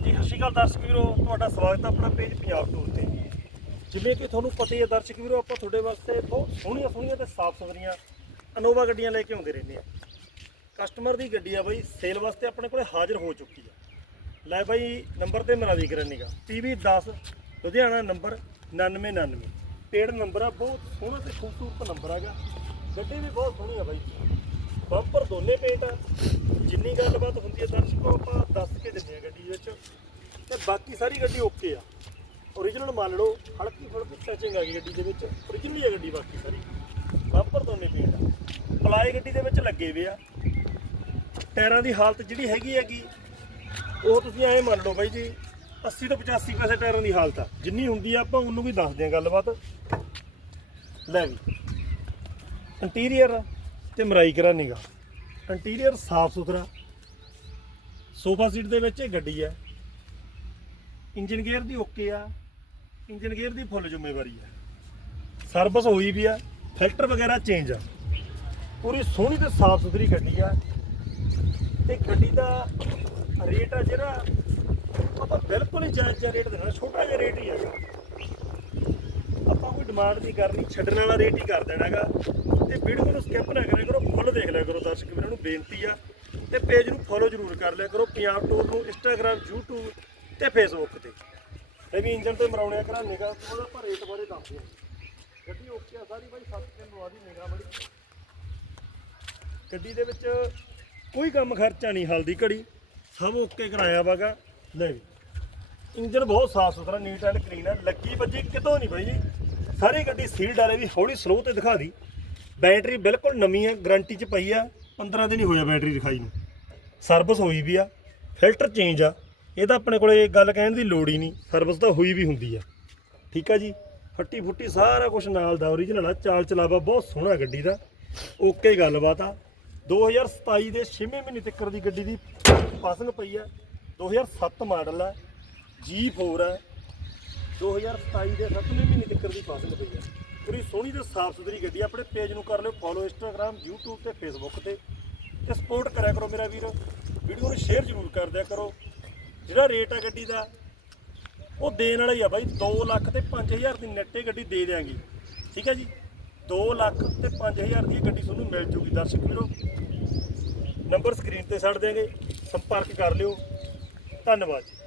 ਹਾਂਜੀ, ਸਤਿ ਸ਼੍ਰੀ ਅਕਾਲ ਦਰਸ਼ਕ ਵੀਰੋ, ਤੁਹਾਡਾ ਸਵਾਗਤ ਹੈ ਆਪਣਾ ਪੇਜ ਪੰਜਾਬ ਟੂਰ ਤੇ। ਜਿਵੇਂ ਕਿ ਤੁਹਾਨੂੰ ਪਤਾ ਹੀ ਹੈ ਦਰਸ਼ਕ ਵੀਰੋ, ਆਪਾਂ ਤੁਹਾਡੇ ਵਾਸਤੇ ਬਹੁਤ ਸੋਹਣੀਆਂ ਸੋਹਣੀਆਂ ਤੇ ਸਾਫ਼ ਸੁਥਰੀਆਂ ਅਨੋਵਾ ਗੱਡੀਆਂ ਲੈ ਕੇ ਆਉਂਦੇ ਰਹਿੰਦੇ ਆ ਕਸਟਮਰ ਦੀ ਗੱਡੀ ਆ ਬਾਈ ਸੇਲ ਵਾਸਤੇ ਆਪਣੇ ਕੋਲੇ ਹਾਜ਼ਰ ਹੋ ਚੁੱਕੀ ਆ। ਲੈ ਬਾਈ, ਨੰਬਰ ਤੇ ਮਰਾਦੀ ਕਰਨ ਨਿਗਾ। PV 10 ਲੁਧਿਆਣਾ ਨੰਬਰ 9999 ਪੇੜ ਨੰਬਰ ਆ, ਬਹੁਤ ਸੋਹਣਾ ਤੇ ਖੂਬਸੂਰਤ ਨੰਬਰ ਹੈਗਾ। ਗੱਡੀ ਵੀ ਬਹੁਤ ਸੋਹਣੀ ਆ ਬਾਈ। ਬੰਪਰ ਦੋਨੇ ਪੇਂਟ ਆ। ਜਿੰਨੀ ਗੱਲਬਾਤ ਹੁੰਦੀ ਹੈ ਦਰਸ਼ਕੋ, ਆਪਾਂ ਦੱਸ ਕੇ ਦਿੰਦੇ ਆ ਗੱਡੀ ਵਿੱਚ। ਤੇ ਬਾਕੀ ਸਾਰੀ ਗੱਡੀ ਓਕੇ ਆ। ਓਰੀਜਨਲ ਮੰਨ ਲਓ, ਹਲਕੀ ਫੁਲਕੀ ਸਟੈਚਿੰਗ ਆ ਗਈ ਗੱਡੀ ਦੇ ਵਿੱਚ। ਓਰੀਜਨਲੀ ਆ ਗੱਡੀ ਬਾਕੀ ਸਾਰੀ। ਬੰਪਰ ਦੋਨੇ ਪੇਂਟ ਆ। ਪਲਾਈ ਗੱਡੀ ਦੇ ਵਿੱਚ ਲੱਗੇ ਹੋਏ ਆ। ਟਾਇਰਾਂ ਦੀ ਹਾਲਤ ਜਿਹੜੀ ਹੈਗੀ ਹੈਗੀ, ਉਹ ਤੁਸੀਂ ਐਂ ਮੰਨ ਲਓ ਬਾਈ ਜੀ 80 ਤੋਂ 85 ਪੈਸੇ ਟਾਇਰਾਂ ਦੀ ਹਾਲਤ ਆ। ਜਿੰਨੀ ਹੁੰਦੀ ਆ, ਆਪਾਂ ਉਹਨੂੰ ਵੀ ਦੱਸਦੇ ਆ ਗੱਲਬਾਤ। ਲੈ ਵੀ। ਇੰਟੀਰੀਅਰ ਤੇ ਮਰਾਈ ਕਰਾ ਨਿਗਾ। ਇੰਟੀਰੀਅਰ ਸਾਫ਼ ਸੁਥਰਾ। ਸੋਫਾ ਸੀਟ ਦੇ ਵਿੱਚ ਇਹ ਗੱਡੀ ਹੈ। ਇੰਜਨ ਗੇਅਰ ਦੀ ਓਕੇ ਆ। ਇੰਜਨ ਗੇਅਰ ਦੀ ਫੁੱਲ ਜ਼ਿੰਮੇਵਾਰੀ ਆ ਸਰਵਿਸ ਹੋਈ ਵੀ ਆ, ਫਿਲਟਰ ਵਗੈਰਾ ਚੇਂਜ ਆ। ਪੂਰੀ ਸੋਹਣੀ ਤੇ ਸਾਫ਼ ਸੁਥਰੀ ਗੱਡੀ ਆ। ਤੇ ਗੱਡੀ ਦਾ ਰੇਟ ਆ ਜਿਹੜਾ ਆਪਾਂ ਬਿਲਕੁਲ ਹੀ ਜਾਇਜ਼ ਜਿਹਾ ਰੇਟ ਦੇਣਾ, ਛੋਟਾ ਜਿਹਾ ਰੇਟ ਹੀ ਆ। ਆਪਾਂ ਨਹੀਂ ਕਰਨੀ, ਛੱਡਣ ਵਾਲਾ ਰੇਟ ਹੀ ਕਰ ਦੇਣਾਗਾ ਤੇ ਵੀਡੀਓ ਨੂੰ ਸਕਿਪ ਨਾ ਕਰਿਆ ਕਰੋ ਫੁੱਲ ਦੇਖ ਲਿਆ ਕਰੋ ਦਰਸ਼ਕ ਵੀਰਾਂ ਨੂੰ, ਬੇਨਤੀ ਆ। ਤੇ ਪੇਜ ਨੂੰ ਫੋਲੋ ਜ਼ਰੂਰ ਕਰ ਲਿਆ ਕਰੋ, ਪੰਜਾਬ ਟੂਰ ਨੂੰ ਇੰਸਟਾਗ੍ਰam YouTube ਤੇ ਫੇਸਬੁੱਕ ਤੇ। ਇਹ ਵੀ ਇੰਜਨ ਤੇ ਮਰਾਉਣਿਆ ਕਰਾ ਨਿਗਾ ਉਹਦਾ ਆਪਾਂ ਰੇਟ ਬਾਰੇ ਦੱਸਦੇ ਗੱਡੀ ਓਕੇ ਆ ਸਾਰੀ ਬਾਈ 7 ਦਿਨ ਲਵਾ ਦੀ ਨਿਗਾ ਬੜੀ ਗੱਡੀ ਦੇ ਵਿੱਚ ਕੋਈ ਕੰਮ ਖਰਚਾ ਨਹੀਂ, ਹਲਦੀ ਘੜੀ। ਸਭ ਓਕੇ ਕਰਾਇਆ ਵਾਗਾ ਲੈ ਵੀ ਇੰਜਨ ਬਹੁਤ ਸਾਫ਼ ਸੁਥਰਾ ਨੀਟ ਐਂਡ ਕਲੀਨ ਹੈ ਲੱਗੀ ਵੱਜੀ ਕਿਤੋਂ ਨਹੀਂ ਬਾਈ ਜੀ। ਸਾਰੀ ਗੱਡੀ ਸੀਲ ਡਾਲੇ ਵੀ ਹੌਲੀ ਸਲੋ ਤੇ ਦਿਖਾ ਦੀ। ਬੈਟਰੀ ਬਿਲਕੁਲ ਨਵੀਂ ਹੈ ਗਾਰੰਟੀ 'ਚ ਪਈ ਆ 15 ਦਿਨ ਹੀ ਹੋਇਆ ਬੈਟਰੀ ਦਿਖਾਈ ਨੂੰ। ਸਰਵਿਸ ਹੋਈ ਵੀ ਆ ਫਿਲਟਰ ਚੇਂਜ ਆ। ਇਹ ਤਾਂ ਆਪਣੇ ਕੋਲੇ ਗੱਲ ਕਹਿਣ ਦੀ ਲੋੜ ਹੀ ਨਹੀਂ ਸਰਵਿਸ ਤਾਂ ਹੋਈ ਵੀ ਹੁੰਦੀ ਆ। ਠੀਕ ਆ ਜੀ? ਫੱਟੀ ਫੁੱਟੀ ਸਾਰਾ ਕੁਝ ਨਾਲ ਦਾ ਓਰੀਜਨਲ ਆ, ਚਾਲ ਚਲਾਵਾ ਬਹੁਤ ਸੋਹਣਾ ਗੱਡੀ ਦਾ। ਓਕੇ ਗੱਲਬਾਤ ਆ। 2027 ਦੇ 6ਵੇਂ ਮਹੀਨੇ ਤੱਕ ਦੀ ਗੱਡੀ ਦੀ ਪਾਸਿੰਗ ਪਈ ਆ। 2007 ਮਾਡਲ ਆ G4 ਆ। 2027 ਦੇ 7ਵੇਂ ਮਹੀਨੇ ਤੱਕ ਦੀ ਪਾਸਿੰਗ ਪਈ ਹੈ ਪੂਰੀ ਸੋਹਣੀ ਤੇ ਸਾਫ਼ ਸੁਥਰੀ ਗੱਡੀ ਆਪਣੇ ਪੇਜ ਨੂੰ ਕਰ ਲਿਓ ਫੋਲੋ ਇੰਸਟਾਗ੍ਰam YouTube ਤੇ Facebook ਤੇ। ਤੇ ਸਪੋਰਟ ਕਰਿਆ ਕਰੋ ਮੇਰਾ ਵੀਰ। ਵੀਡੀਓ ਨੂੰ ਸ਼ੇਅਰ ਜ਼ਰੂਰ ਕਰ ਦਿਆ ਕਰੋ। ਜਿਹੜਾ ਰੇਟ ਆ ਗੱਡੀ ਦਾ, ਉਹ ਦੇਣ ਵਾਲਾ ਹੀ ਆ ਬਾਈ। 2 ਲੱਖ ਤੇ 5000 ਦੀ ਨੈਟੇ ਗੱਡੀ ਦੇ ਦਿਆਂਗੇ। ਠੀਕ ਹੈ ਜੀ? 2 ਲੱਖ ਤੇ 5000 ਦੀ ਇਹ ਗੱਡੀ ਤੁਹਾਨੂੰ ਮਿਲ ਜੂਗੀ। ਦਰਸ਼ਕ ਵੀਰੋ ਨੰਬਰ ਸਕਰੀਨ ਤੇ ਛੱਡ ਦਿਆਂਗੇ। ਸੰਪਰਕ ਕਰ ਲਿਓ। ਧੰਨਵਾਦ ਜੀ।